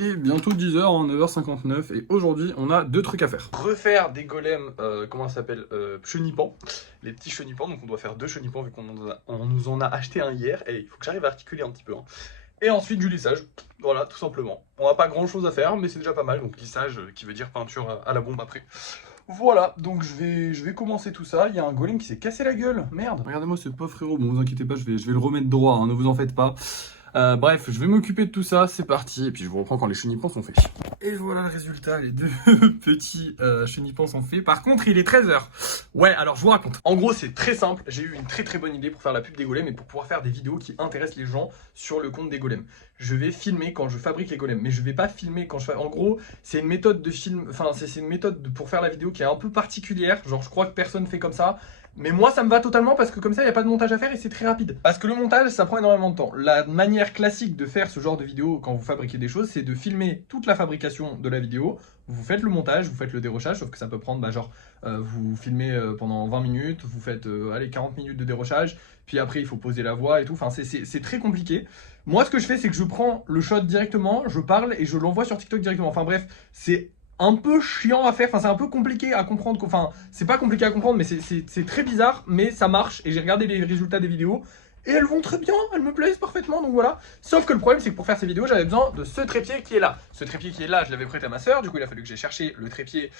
Il est bientôt 10h, 9h59, et aujourd'hui on a deux trucs à faire. Refaire des golems, comment ça s'appelle, chenipans, les petits chenipans, donc on doit faire deux chenipans vu on nous en a acheté un hier, et il faut que j'arrive à articuler un petit peu. Hein. Et ensuite du lissage, voilà, tout simplement. On n'a pas grand chose à faire, mais c'est déjà pas mal, donc lissage qui veut dire peinture à la bombe après. Voilà, donc je vais commencer tout ça. Il y a un golem qui s'est cassé la gueule, merde. Regardez-moi ce pauvre frérot, bon vous inquiétez pas, je vais le remettre droit, hein, ne vous en faites pas. Bref, je vais m'occuper de tout ça, c'est parti, et puis je vous reprends quand les chenipans sont faits. Et voilà le résultat, les deux petits chenipans sont faits. Par contre, il est 13h. Ouais, alors je vous raconte. En gros, c'est très simple, j'ai eu une très bonne idée pour faire la pub des golems et pour pouvoir faire des vidéos qui intéressent les gens sur le compte des golems. Je vais filmer quand je fabrique les golems, mais je vais pas filmer quand je fais... En gros, c'est une méthode de film, enfin c'est une méthode pour faire la vidéo qui est un peu particulière, genre je crois que personne fait comme ça. Mais moi ça me va totalement parce que comme ça il n'y a pas de montage à faire et c'est très rapide. Parce que le montage ça prend énormément de temps. La manière classique de faire ce genre de vidéo quand vous fabriquez des choses, c'est de filmer toute la fabrication de la vidéo. Vous faites le montage, vous faites le dérochage, sauf que ça peut prendre vous filmez pendant 20 minutes, vous faites allez 40 minutes de dérochage, puis après il faut poser la voix et tout, enfin c'est très compliqué. Moi ce que je fais c'est que je prends le shot directement, je parle et je l'envoie sur TikTok directement. Enfin bref, c'est un peu chiant à faire, enfin c'est un peu compliqué à comprendre, enfin c'est pas compliqué à comprendre mais c'est très bizarre mais ça marche et j'ai regardé les résultats des vidéos et elles vont très bien, elles me plaisent parfaitement donc voilà. Sauf que le problème c'est que pour faire ces vidéos j'avais besoin de ce trépied qui est là. Ce trépied qui est là je l'avais prêté à ma soeur, du coup il a fallu que j'ai cherché le trépied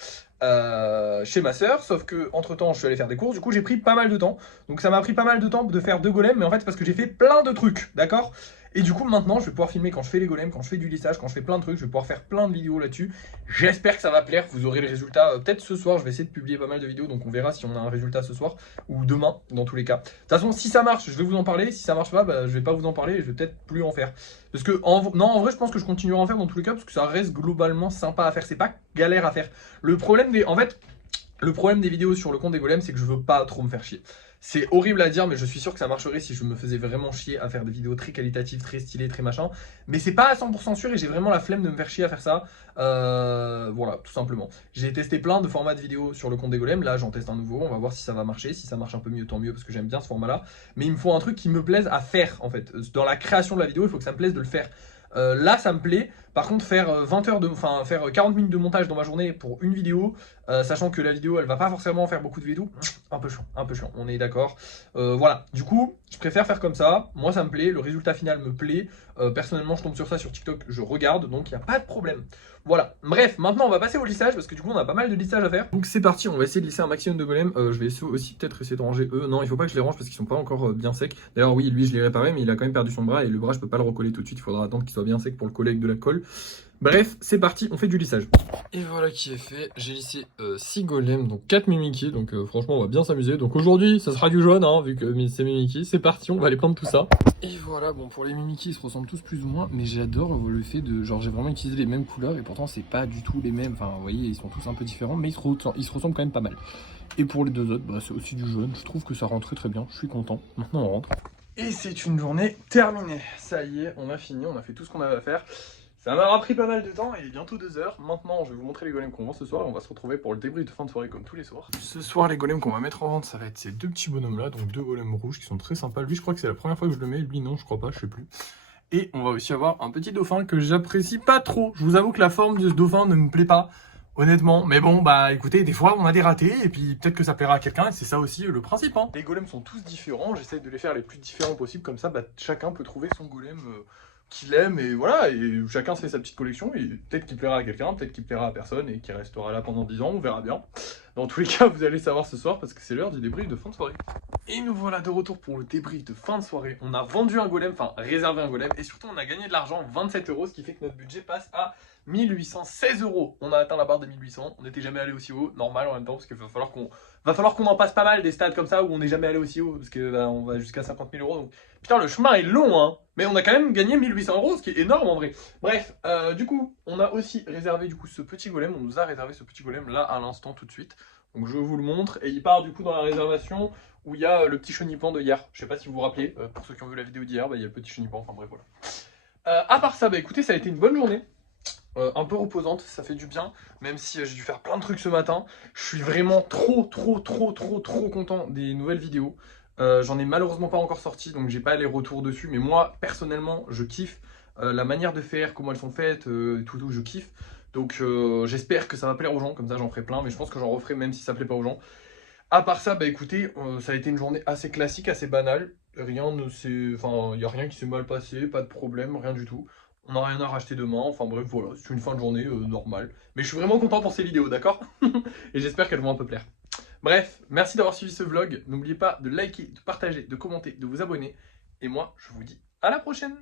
chez ma soeur, sauf que entre temps je suis allé faire des courses, du coup j'ai pris pas mal de temps. Donc ça m'a pris pas mal de temps de faire deux golems mais en fait c'est parce que j'ai fait plein de trucs, d'accord? Et du coup maintenant je vais pouvoir filmer quand je fais les golems, quand je fais du lissage, quand je fais plein de trucs, je vais pouvoir faire plein de vidéos là-dessus. J'espère que ça va plaire, vous aurez le résultat peut-être ce soir, je vais essayer de publier pas mal de vidéos, donc on verra si on a un résultat ce soir ou demain dans tous les cas. De toute façon si ça marche je vais vous en parler, si ça marche pas bah, je vais pas vous en parler et je vais peut-être plus en faire. Parce que non en vrai je pense que je continuerai à en faire dans tous les cas parce que ça reste globalement sympa à faire, c'est pas galère à faire. Le problème des vidéos sur le compte des golems c'est que je veux pas trop me faire chier. C'est horrible à dire, mais je suis sûr que ça marcherait si je me faisais vraiment chier à faire des vidéos très qualitatives, très stylées, très machin. Mais c'est pas à 100% sûr et j'ai vraiment la flemme de me faire chier à faire ça. Voilà, tout simplement. J'ai testé plein de formats de vidéos sur le compte des golems. Là, j'en teste un nouveau. On va voir si ça va marcher. Si ça marche un peu mieux, tant mieux, parce que j'aime bien ce format-là. Mais il me faut un truc qui me plaise à faire, en fait. Dans la création de la vidéo, il faut que ça me plaise de le faire. Là ça me plaît, par contre faire 20 heures faire 40 minutes de montage dans ma journée pour une vidéo, sachant que la vidéo elle va pas forcément faire beaucoup de vidéos, un peu chiant, on est d'accord. Voilà, du coup je préfère faire comme ça, moi ça me plaît, le résultat final me plaît, personnellement je tombe sur ça sur TikTok, je regarde, donc il n'y a pas de problème. Voilà, bref, maintenant on va passer au lissage parce que du coup on a pas mal de lissage à faire. Donc c'est parti, on va essayer de lisser un maximum de golems. Je vais aussi peut-être essayer de ranger eux. Non, il faut pas que je les range parce qu'ils sont pas encore bien secs. D'ailleurs oui, lui je l'ai réparé mais il a quand même perdu son bras et le bras je peux pas le recoller tout de suite, il faudra attendre qu'il soit bien sec pour le coller avec de la colle. Bref, c'est parti, on fait du lissage. Et voilà qui est fait, j'ai lissé 6 golems, donc 4 Mimikis, donc franchement on va bien s'amuser. Donc aujourd'hui ça sera du jaune, hein, vu que c'est Mimikis, c'est parti, on va aller prendre tout ça. Et voilà, bon pour les Mimikis ils se ressemblent tous plus ou moins, mais j'adore le fait de, genre j'ai vraiment utilisé les mêmes couleurs et pourtant c'est pas du tout les mêmes, enfin vous voyez ils sont tous un peu différents, mais ils se ressemblent quand même pas mal. Et pour les deux autres, bah, c'est aussi du jaune, je trouve que ça rend très bien, je suis content, maintenant on rentre. Et c'est une journée terminée, ça y est, on a fini, on a fait tout ce qu'on avait à faire. Ça m'a pris pas mal de temps, il est bientôt 2h. Maintenant, je vais vous montrer les golems qu'on vend ce soir et on va se retrouver pour le débrief de fin de soirée comme tous les soirs. Ce soir, les golems qu'on va mettre en vente, ça va être ces deux petits bonhommes là, donc deux golems rouges qui sont très sympas. Lui, je crois que c'est la première fois que je le mets, lui non, je crois pas, je sais plus. Et on va aussi avoir un petit dauphin que j'apprécie pas trop. Je vous avoue que la forme de ce dauphin ne me plaît pas, honnêtement. Mais bon, bah écoutez, des fois on a des ratés et puis peut-être que ça plaira à quelqu'un et c'est ça aussi le principe. Hein. Les golems sont tous différents, j'essaie de les faire les plus différents possible, comme ça bah, chacun peut trouver son golem qu'il aime et voilà, et chacun se fait sa petite collection et peut-être qu'il plaira à quelqu'un, peut-être qu'il plaira à personne et qu'il restera là pendant 10 ans, on verra bien. Dans tous les cas, vous allez savoir ce soir parce que c'est l'heure du débrief de fin de soirée. Et nous voilà de retour pour le débrief de fin de soirée. On a vendu un golem, enfin réservé un golem et surtout on a gagné de l'argent, 27 €, ce qui fait que notre budget passe à 1816 €. On a atteint la barre des 1800, on n'était jamais allé aussi haut, normal en même temps parce qu'il va falloir qu'on en passe pas mal des stades comme ça où on n'est jamais allé aussi haut parce que bah, on va jusqu'à 50 000 €. Donc putain le chemin est long hein. Mais on a quand même gagné 1800 €, ce qui est énorme en vrai. Bref, du coup, on a aussi réservé du coup ce petit golem. On nous a réservé ce petit golem là à l'instant tout de suite. Donc je vous le montre. Et il part du coup dans la réservation où il y a le petit chenipan de hier. Je sais pas si vous vous rappelez, pour ceux qui ont vu la vidéo d'hier, bah, il y a le petit chenipan. Enfin bref, voilà. À part ça, bah écoutez, ça a été une bonne journée. Un peu reposante, ça fait du bien. Même si j'ai dû faire plein de trucs ce matin. Je suis vraiment trop content des nouvelles vidéos. J'en ai malheureusement pas encore sorti, donc j'ai pas les retours dessus, mais moi personnellement je kiffe la manière de faire, comment elles sont faites, tout, je kiffe. Donc j'espère que ça va plaire aux gens, comme ça j'en ferai plein, mais je pense que j'en referai même si ça plaît pas aux gens. À part ça, bah écoutez, ça a été une journée assez classique, assez banale. Rien ne s'est... Enfin, il n'y a rien qui s'est mal passé, pas de problème, rien du tout. On n'a rien à racheter demain, enfin bref, voilà, c'est une fin de journée normale. Mais je suis vraiment content pour ces vidéos, d'accord? Et j'espère qu'elles vont un peu plaire. Bref, merci d'avoir suivi ce vlog. N'oubliez pas de liker, de partager, de commenter, de vous abonner. Et moi, je vous dis à la prochaine!